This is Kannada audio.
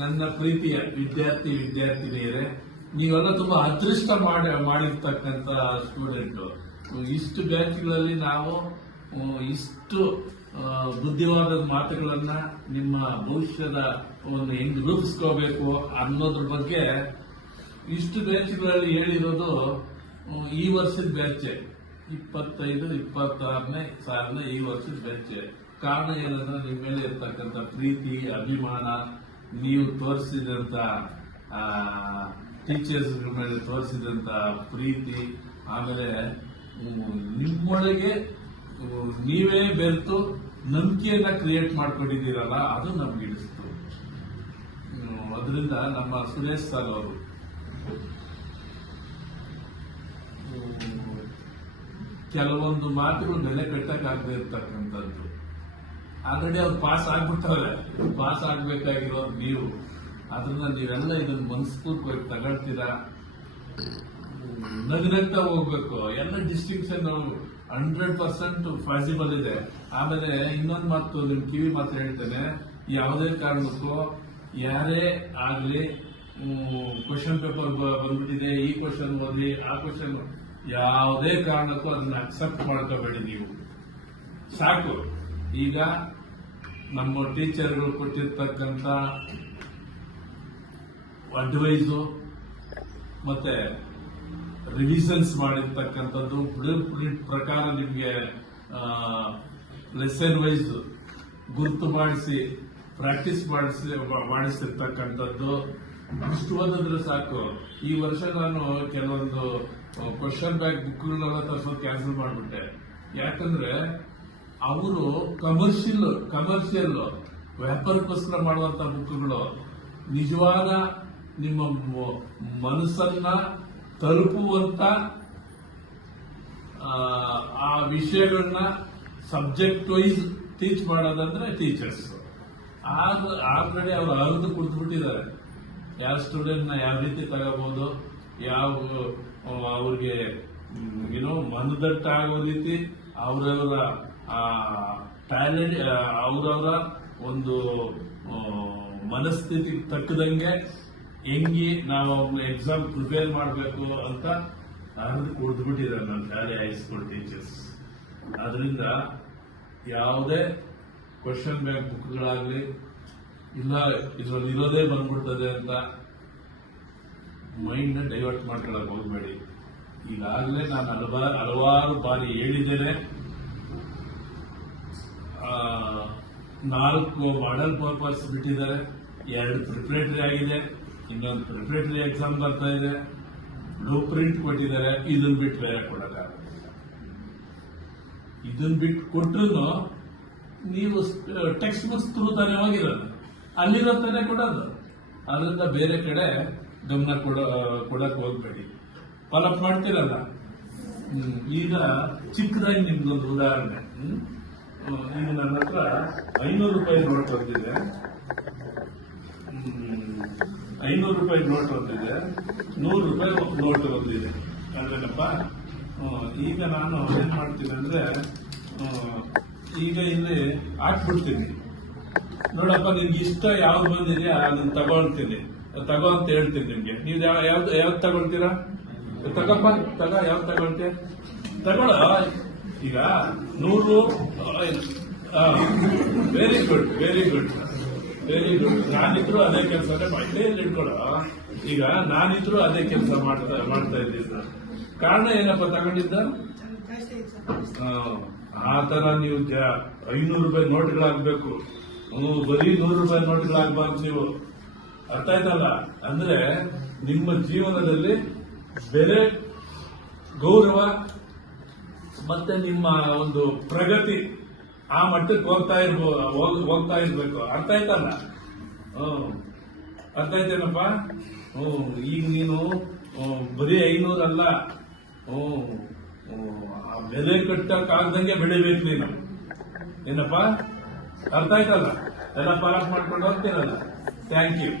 ನನ್ನ ಪ್ರೀತಿಯ ವಿದ್ಯಾರ್ಥಿನಿಯರೇ, ನೀವೆಲ್ಲ ತುಂಬಾ ಅದೃಷ್ಟ ಮಾಡಿರ್ತಕ್ಕಂಥ ಸ್ಟೂಡೆಂಟ್. ಇಷ್ಟು ಬ್ಯಾಚ್ಗಳಲ್ಲಿ ನಾವು ಇಷ್ಟು ಬುದ್ಧಿವಾದದ ಮಾತುಗಳನ್ನ ನಿಮ್ಮ ಭವಿಷ್ಯದ ಒಂದು ಹೆಂಗ್ ರೂಪಿಸ್ಕೋಬೇಕು ಅನ್ನೋದ್ರ ಬಗ್ಗೆ ಇಷ್ಟು ಬ್ಯಾಚ್ಗಳಲ್ಲಿ ಹೇಳಿರೋದು ಈ ವರ್ಷದ ಬ್ಯಾಚ್ 25-26ನೇ ಸಾಲಿನ ಈ ವರ್ಷದ ಬ್ಯಾಚ್. ಕಾರಣ ಏನಂದ್ರೆ ನಿಮ್ಮ ಮೇಲೆ ಇರ್ತಕ್ಕಂಥ ಪ್ರೀತಿ, ಅಭಿಮಾನ, ನೀವು ತೋರಿಸಿದಂತ ಟೀಚರ್ಸ್ ಮೇಲೆ ತೋರಿಸಿದಂತ ಪ್ರೀತಿ, ಆಮೇಲೆ ನಿಮ್ಮೊಳಗೆ ನೀವೇ ಬೆರೆತು ನಂಬಿಕೆಯನ್ನ ಕ್ರಿಯೇಟ್ ಮಾಡ್ಕೊಂಡಿದ್ದೀರಲ್ಲ, ಅದು ನಮ್ಗೆ ಹಿಡಿಸ್ತು. ಅದರಿಂದ ನಮ್ಮ ಸುರೇಶ್ ಸರ್ ಅವರು ಕೆಲವೊಂದು ಮಾತುಗಳು ಬೆಲೆ ಕಟ್ಟಕ್ಕಾಗದೆ ಇರ್ತಕ್ಕಂಥದ್ದು. ಆಲ್ರೆಡಿ ಅವ್ರು ಪಾಸ್ ಆಗ್ಬಿಟ್ಟವ್ರೆ, ಪಾಸ್ ಆಗ್ಬೇಕಾಗಿರೋರು ನೀವು. ಅದನ್ನ ನೀವೆಲ್ಲ ಇದನ್ನ ಮನಸ್ಪೂರ್ವಕವಾಗಿ ತಗೊಳ್ತೀರಾ, ನಗ್ನಗ್ತಾ ಹೋಗ್ಬೇಕು. ಎಲ್ಲ ಡಿಸ್ಟಿಂಕ್ಷನ್ 100% ಪಾಸಿಬಲ್ ಇದೆ. ಆಮೇಲೆ ಇನ್ನೊಂದು ಮಾತು ನಿಮ್ ಕಿವಿ ಮಾತು ಹೇಳ್ತೇನೆ, ಯಾವುದೇ ಕಾರಣಕ್ಕೂ ಯಾರೇ ಆಗ್ಲಿ ಕ್ವಶನ್ ಪೇಪರ್ ಬಂದ್ಬಿಟ್ಟಿದೆ, ಈ ಕ್ವಶನ್ ಓದಿ, ಆ ಕ್ವಶನ್, ಯಾವುದೇ ಕಾರಣಕ್ಕೂ ಅದನ್ನ ಅಕ್ಸೆಪ್ಟ್ ಮಾಡ್ಕೋಬೇಡಿ ನೀವು. ಸಾಕು. ಈಗ ನಮ್ಮ ಟೀಚರ್ಗಳು ಕೊಟ್ಟಿರ್ತಕ್ಕಂಥ ಅಡ್ವೈಸು ಮತ್ತೆ ರಿವಿಷನ್ಸ್ ಮಾಡಿರ್ತಕ್ಕಂಥದ್ದು, ಪ್ರಿಂಟ್ ಪ್ರಕಾರ ನಿಮಗೆ ಲೆಸನ್ ವೈಸ್ ಗುರುತು ಮಾಡಿಸಿ ಪ್ರಾಕ್ಟೀಸ್ ಮಾಡಿಸಿರ್ತಕ್ಕಂಥದ್ದು, ಇಷ್ಟು ಓದಿದ್ರೆ ಸಾಕು. ಈ ವರ್ಷ ನಾನು ಕೆಲವೊಂದು ಕ್ವಶನ್ ಬ್ಯಾಂಕ್ ಬುಕ್ಗಳನ್ನೆಲ್ಲ ತರಿಸೋದು ಕ್ಯಾನ್ಸಲ್ ಮಾಡಿಬಿಟ್ಟೆ. ಯಾಕಂದ್ರೆ ಅವರು ಕಮರ್ಷಿಯಲ್ ವ್ಯಾಪಾರಕ್ಕೋಸ್ಕರ ಮಾಡುವಂತ ಬುಕ್ಗಳು ನಿಜವಾದ ನಿಮ್ಮ ಮನಸ್ಸನ್ನ ತಲುಪುವಂತ ಆ ವಿಷಯಗಳನ್ನ ಸಬ್ಜೆಕ್ಟ್ ವೈಸ್ ಟೀಚ್ ಮಾಡೋದಂದ್ರೆ ಟೀಚರ್ಸ್. ಆಲ್ರೆಡಿ ಅವರು ಅರ್ದು ಕುಡಿದ್ಬಿಟ್ಟಿದ್ದಾರೆ. ಯಾವ ಸ್ಟೂಡೆಂಟ್ ನ ಯಾವ ರೀತಿ ತಗೋಬಹುದು, ಯಾವ ಅವ್ರಿಗೆ ಮನದಟ್ಟ ಆಗೋ ರೀತಿ, ಅವರವರ ಟ್ಯಾಲೆಂಟ್, ಅವರವರ ಒಂದು ಮನಸ್ಥಿತಿಗೆ ತಕ್ಕದಂಗೆ ಹೆಂಗಿ ನಾವು ಎಕ್ಸಾಮ್ ಪ್ರಿಪೇರ್ ಮಾಡಬೇಕು ಅಂತ ಅರ್ದು ಕುಡಿದ್ಬಿಟ್ಟಿದ್ದಾರೆ ನಮ್ಮ ಶಾಲೆ ಹೈಸ್ಕೂಲ್ ಟೀಚರ್ಸ್. ಅದರಿಂದ ಯಾವುದೇ ಕ್ವಶನ್ ಬ್ಯಾಂಕ್ ಬುಕ್ಗಳಾಗ್ಲಿ, ಇಲ್ಲ ಇದರಲ್ಲಿ ಇರೋದೇ ಬಂದ್ಬಿಡ್ತದೆ ಅಂತ ಮೈಂಡ್ ಡೈವರ್ಟ್ ಮಾಡ್ಕೊಳಕ್ ಹೋಗ್ಬೇಡಿ. ಈಗಾಗಲೇ ನಾನು ಹಲವಾರು ಬಾರಿ ಹೇಳಿದ್ದೇನೆ, 4 ಮಾಡಲ್ ಪರ್ಪಸ್ ಬಿಟ್ಟಿದ್ದಾರೆ, 2 ಪ್ರಿಪರೇಟರಿ ಆಗಿದೆ, ಇನ್ನೊಂದು ಪ್ರಿಪರೇಟರಿ ಎಕ್ಸಾಮ್ ಬರ್ತಾ ಇದೆ, ಬ್ಲೂ ಪ್ರಿಂಟ್ ಕೊಟ್ಟಿದ್ದಾರೆ. ಇದನ್ನ ಬಿಟ್ಟು ಬೇರೆ ಕೊಡಕ್ಕಾಗಲ್ಲ. ಇದನ್ನ ಬಿಟ್ಟು ಕೊಟ್ಟರು ನೀವು ಟೆಕ್ಸ್ಟ್ ಬುಕ್ಸ್ ಥ್ರೂ ತಾನೇ ಹೋಗಿರೋದು, ಅಲ್ಲಿರೋ ತಾನೇ ಕೊಡೋದು. ಅದರಿಂದ ಬೇರೆ ಕಡೆ ಗಮನ ಕೊಡಕ್ ಹೋಗ್ಬೇಡಿ. ಫಾಲೋಅಪ್ ಮಾಡ್ತೀರಲ್ಲ. ಈಗ ಚಿಕ್ಕದಾಗಿ ನಿಮ್ದೊಂದು ಉದಾಹರಣೆ. ಈಗ ನನ್ನ ಹತ್ರ 500 ರೂಪಾಯಿ ನೋಟ್ ಬಂದಿದೆ, 500 ರೂಪಾಯಿ ನೋಟ್ ಬಂದಿದೆ, 100 ರೂಪಾಯಿ ನೋಟ್ ಬಂದಿದೆ ಅಲ್ವೇನಪ್ಪ. ಈಗ ನಾನು ಏನ್ ಮಾಡ್ತೀನಿ ಅಂದ್ರೆ, ಈಗ ಇಲ್ಲಿ ಹಾಕ್ಬಿಡ್ತೀನಿ, ನೋಡಪ್ಪ ನಿಮ್ಗೆ ಇಷ್ಟ ಯಾವ್ದು ಬಂದಿದೆ ಅದನ್ನ ತಗೊಳ್ತೀನಿ, ತಗೋ ಅಂತ ಹೇಳ್ತೀನಿ ನಿಮ್ಗೆ. ನೀವು ಯಾವ್ದು ತಗೊಳ್ತೀರಾ? ತಗಪ್ಪ, ಯಾವ್ದು ತಗೊಳ್ತೀಯ? ತಗೊಳ. ಈಗ 100. Very good, very good, very good. ನಾನಿದ್ರು ಅದೇ ಕೆಲಸನೇ ಮೈಂಡಲ್ಲಿ ಇಟ್ಕೊಳ್ಳೋ. ಈಗ ನಾನಿದ್ರು ಅದೇ ಕೆಲಸ ಮಾಡ್ತಾ ಇದ್ದೀನಿ. ಕಾರಣ ಏನಪ್ಪ ತಗೊಂಡಿದ್ದ? ಆ ತರ ನೀವು 500 ರೂಪಾಯಿ ನೋಟ್ಗಳಾಗ್ಬೇಕು, ಬರೀ 100 ರೂಪಾಯಿ ನೋಟ್ಗಳಾಗಬಾರ್ದು ನೀವು. ಅರ್ಥ ಆಯ್ತಲ್ಲ? ಅಂದ್ರೆ ನಿಮ್ಮ ಜೀವನದಲ್ಲಿ ಬೆಲೆ, ಗೌರವ ಮತ್ತೆ ನಿಮ್ಮ ಒಂದು ಪ್ರಗತಿ ಆ ಮಟ್ಟಕ್ಕೆ ಹೋಗ್ತಾ ಇರ್ಬೇಕು. ಅರ್ಥ ಆಯ್ತಲ್ಲ? ಅರ್ಥ ಆಯ್ತೇನಪ್ಪ? ಈಗ ನೀನು ಬರೀ 500 ಅಲ್ಲ, ಬೆಲೆ ಕಟ್ಟಕ್ಕಾಗ್ದಂಗೆ ಬೆಳಿಬೇಕು ನೀನು. ಏನಪ್ಪ? ಅರ್ಥ ಆಯ್ತಲ್ಲ? ಎಲ್ಲ ಪಾಲಕ್ ಮಾಡ್ಕೊಂಡು ಹೋಗ್ತೀರಲ್ಲ. Thank you.